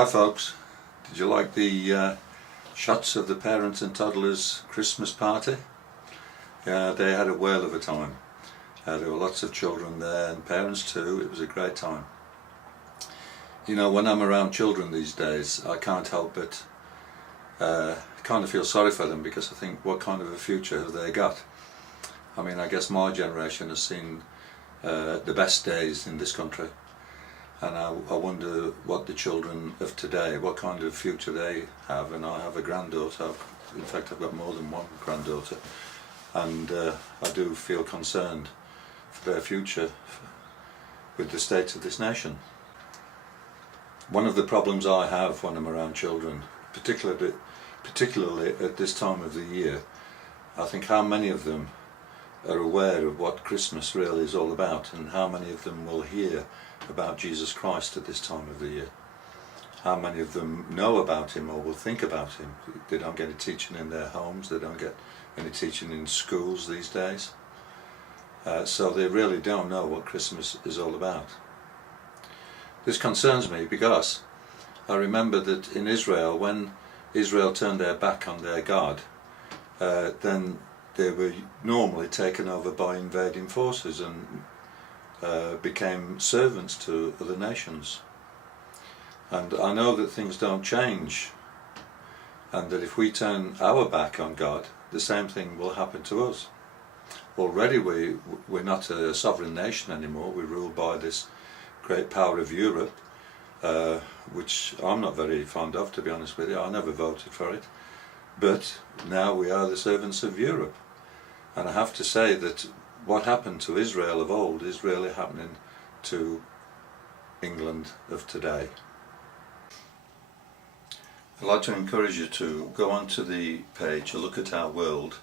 Hi folks, did you like the shots of the parents and toddlers Christmas party? Yeah, they had a whale of a time. There were lots of children there and parents too. It was a great time. You know, when I'm around children these days, I can't help but kind of feel sorry for them, because I think, what kind of a future have they got? I mean, I guess my generation has seen the best days in this country. And I wonder what the children of today, what kind of future they have. And I have a granddaughter. In fact, I've got more than one granddaughter. And I do feel concerned for their future with the state of this nation. One of the problems I have when I'm around children, particularly at this time of the year, I think how many of them are aware of what Christmas really is all about, and how many of them will hear about Jesus Christ at this time of the year. How many of them know about him or will think about him. They don't get any teaching in their homes, they don't get any teaching in schools these days. So they really don't know what Christmas is all about. This concerns me because I remember that in Israel, when Israel turned their back on their God, then they were normally taken over by invading forces and became servants to other nations. And I know that things don't change, and that if we turn our back on God, the same thing will happen to us. Already we're not a sovereign nation anymore. We're ruled by this great power of Europe, which I'm not very fond of, to be honest with you. I never voted for it. But now we are the servants of Europe. And I have to say that what happened to Israel of old is really happening to England of today. I'd like to encourage you to go onto the page, look at our world,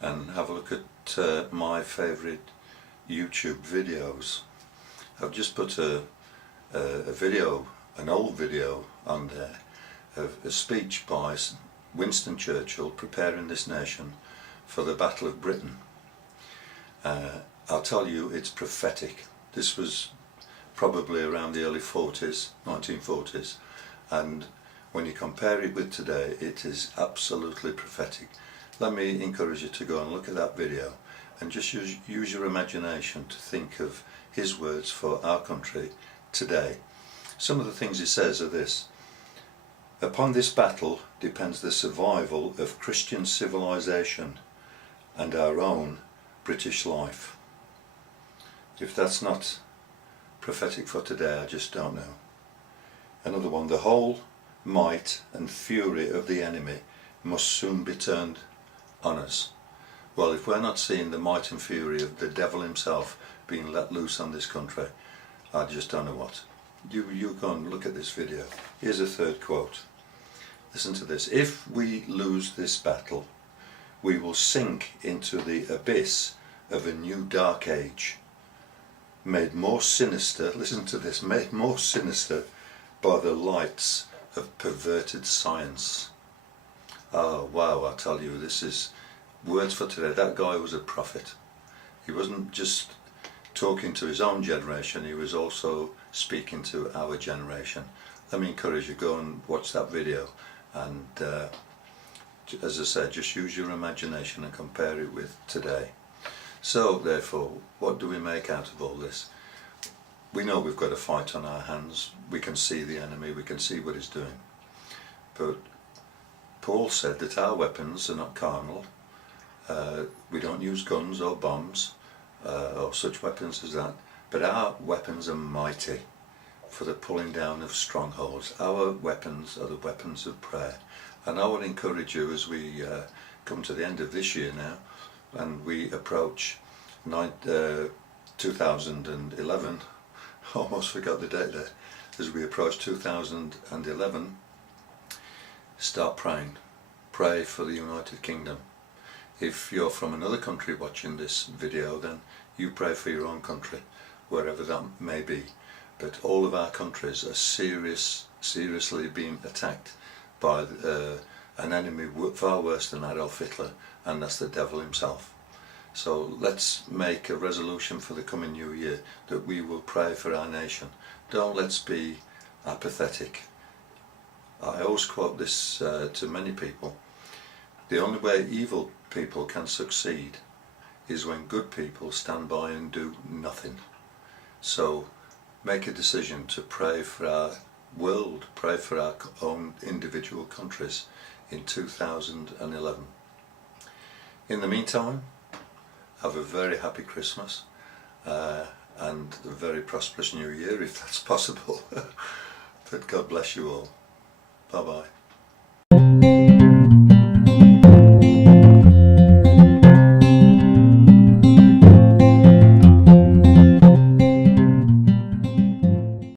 and have a look at my favourite YouTube videos. I've just put a video, an old video on there, of a speech by Winston Churchill preparing this nation for the Battle of Britain. I'll tell you, it's prophetic. This was probably around the early 40s, 1940s, and when you compare it with today, it is absolutely prophetic. Let me encourage you to go and look at that video and just use your imagination to think of his words for our country today. Some of the things he says are this: upon this battle depends the survival of Christian civilization and our own British life. If that's not prophetic for today, I just don't know. Another one: the whole might and fury of the enemy must soon be turned on us. Well, if we're not seeing the might and fury of the devil himself being let loose on this country, I just don't know what. You go and look at this video. Here's a third quote. Listen to this: if we lose this battle, we will sink into the abyss of a new dark age, made more sinister, listen to this, made more sinister by the lights of perverted science. Oh wow, I tell you, this is words for today. That guy was a prophet. He wasn't just talking to his own generation, he was also speaking to our generation. Let me encourage you, go and watch that video, and as I said, just use your imagination and compare it with today. So therefore, what do we make out of all this? We know we've got a fight on our hands. We can see the enemy, we can see what he's doing. But Paul said that our weapons are not carnal. We don't use guns or bombs or such weapons as that, but our weapons are mighty for the pulling down of strongholds. Our weapons are the weapons of prayer. And I would encourage you, as we come to the end of this year now, and we approach 2011, almost forgot the date there, as we approach 2011, start praying. Pray for the United Kingdom. If you're from another country watching this video, then you pray for your own country, wherever that may be. But all of our countries are seriously being attacked by an enemy far worse than Adolf Hitler, and that's the devil himself. So let's make a resolution for the coming new year that we will pray for our nation. Don't let's be apathetic. I always quote this to many people. The only way evil people can succeed is when good people stand by and do nothing. So make a decision to pray for our world, pray for our own individual countries in 2011. In the meantime, have a very happy Christmas and a very prosperous New Year if that's possible. But God bless you all. Bye bye.